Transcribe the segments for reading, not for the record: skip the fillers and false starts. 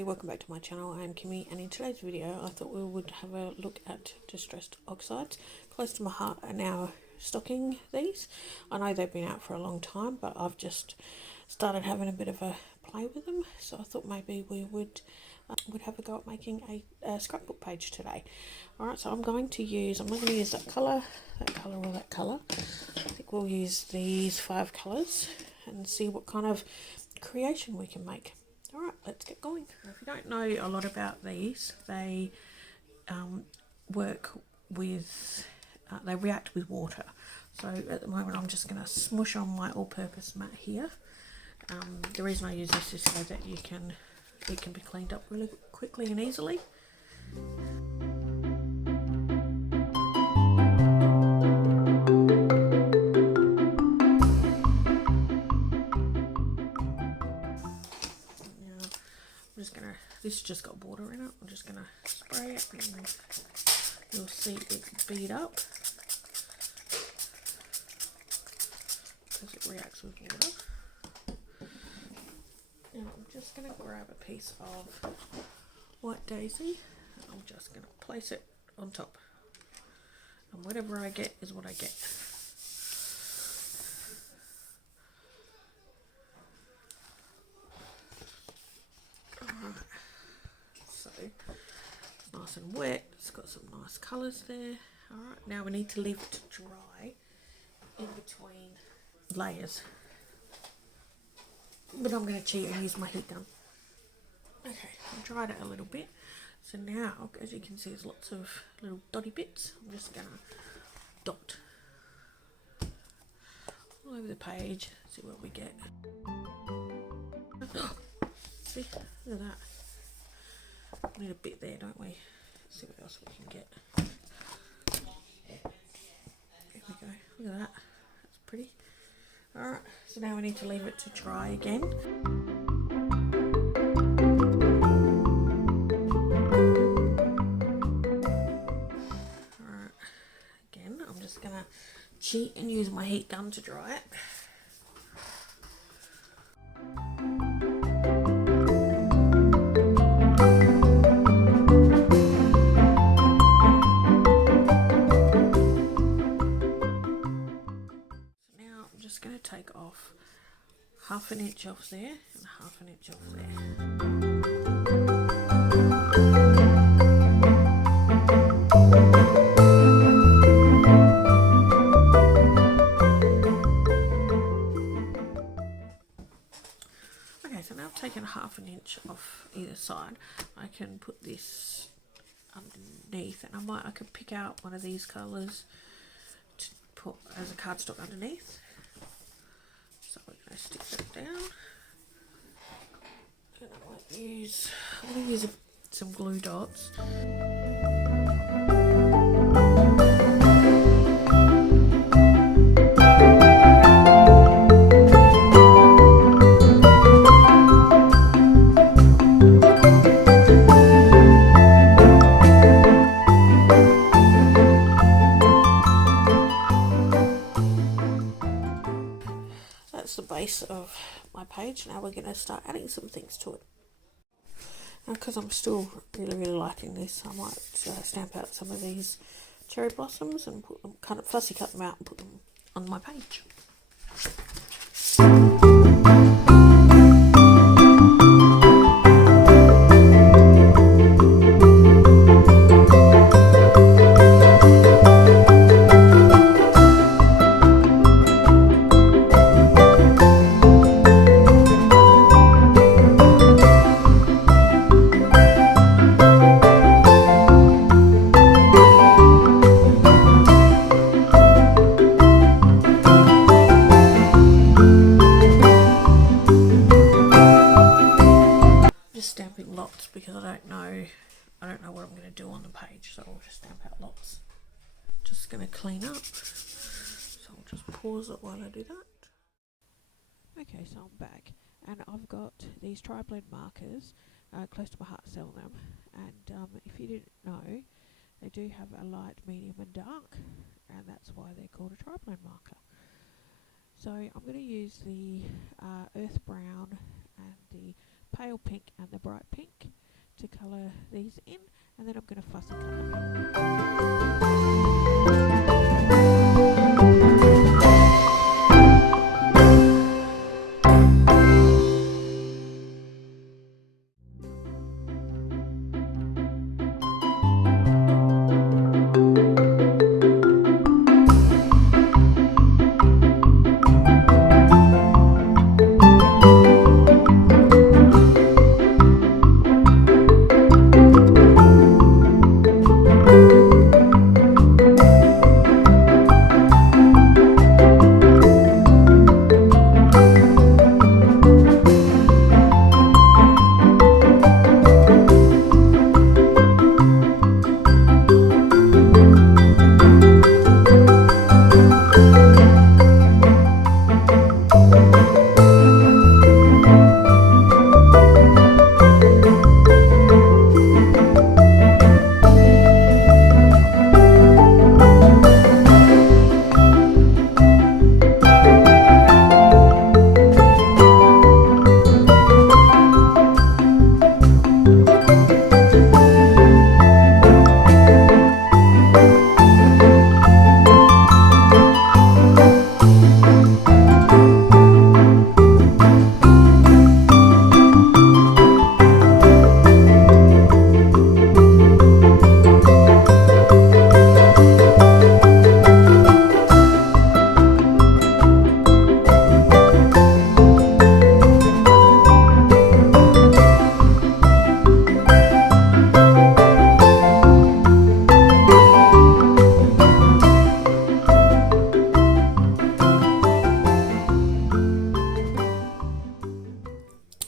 everybody, welcome back to my channel. I am Kimmy, and in today's video I thought we would have a look at Distress Oxides. Close to my heart are now stocking these. I know they've been out for a long time, but I've just started having a bit of a play with them, so I thought maybe we would have a go at making a scrapbook page today. Alright, so I'm not going to use that colour or that colour. I think we'll use these 5 colours and see what kind of creation we can make. Alright, let's get going. If you don't know a lot about these, they work with, they react with water. So at the moment I'm just going to smush on my all-purpose mat here. The reason I use this is so that it can be cleaned up really quickly and easily. This has just got water in it. I'm just going to spray it and you'll see it bead up because it reacts with water. Now I'm just going to grab a piece of white daisy and I'm just going to place it on top. And whatever I get is what I get. Nice and wet, it's got some nice colours there. Alright, now we need to leave it to dry in between layers. But I'm going to cheat and use my heat gun. Okay, I've dried it a little bit. So now, as you can see, there's lots of little dotty bits. I'm just going to dot all over the page, see what we get. See, look at that. We need a bit there, don't we? Let's see what else we can get. There we go. Look at that. That's pretty. Alright, so now we need to leave it to dry again. Alright, again, I'm just going to cheat and use my heat gun to dry it. Going to take off 1/2 inch off there and 1/2 inch off there. Okay, so now I've taken 1/2 inch off either side. I can put this underneath, and I could pick out one of these colours to put as a cardstock underneath. So we're going to stick that down, and I'm going to use some glue dots. That's the base of my page. Now we're going to start adding some things to it. Now, because I'm still really liking this, I might stamp out some of these cherry blossoms and put them, kind of fussy cut them out and put them on my page. Stamping lots because I don't know what I'm going to do on the page, so I'll just stamp out lots. Just going to clean up, so I'll just pause it while I do that. Okay, so I'm back and I've got these tri-blend markers. Close to my heart sell them, and if you didn't know, they do have a light, medium and dark, and that's why they're called a tri-blend marker. So I'm going to use the earth brown and the pale pink and the bright pink to colour these in, and then I'm going to fussy cut them in.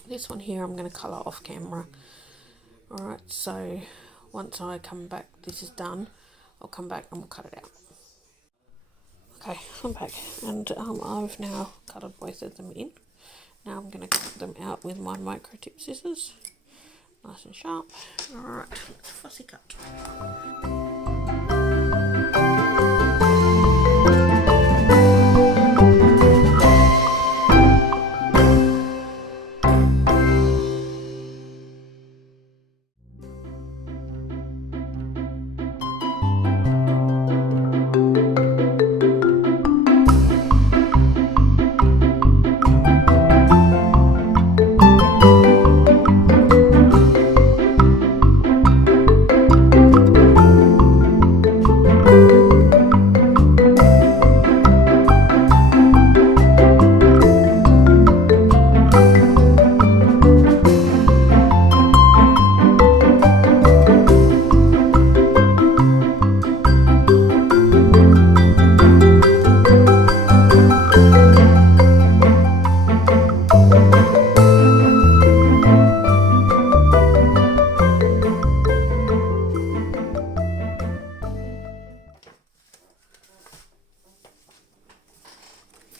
This one here I'm going to colour off camera. Alright, so once I come back, this is done, I'll come back and we'll cut it out. Okay, I'm back, and I've now colored both of them in. Now I'm going to cut them out with my micro tip scissors, nice and sharp. Alright, let's fussy cut.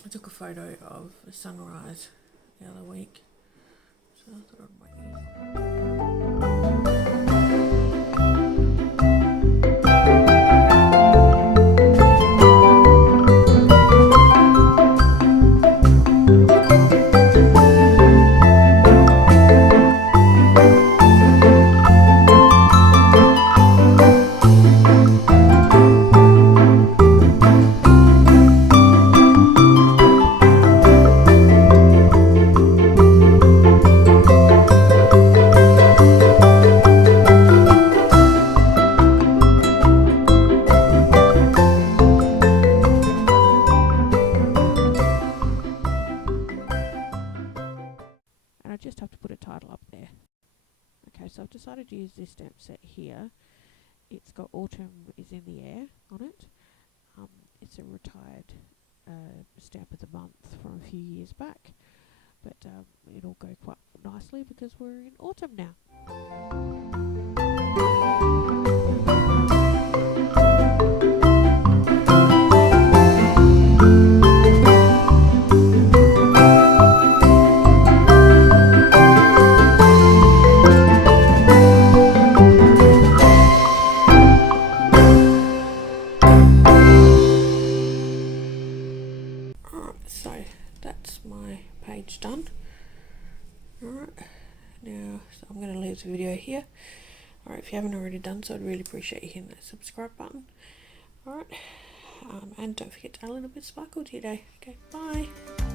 I took a photo of the sunrise the other week, so I thought I might use it. I just have to put a title up there. Okay, so I've decided to use this stamp set here. It's got Autumn is in the Air on it. It's a retired stamp of the month from a few years back, but it'll go quite nicely because we're in autumn now. So that's my page done. Alright, now. So I'm going to leave the video here. Alright, if you haven't already done so, I'd really appreciate you hitting that subscribe button. Alright, and don't forget to add a little bit of sparkle to your day. Okay, bye.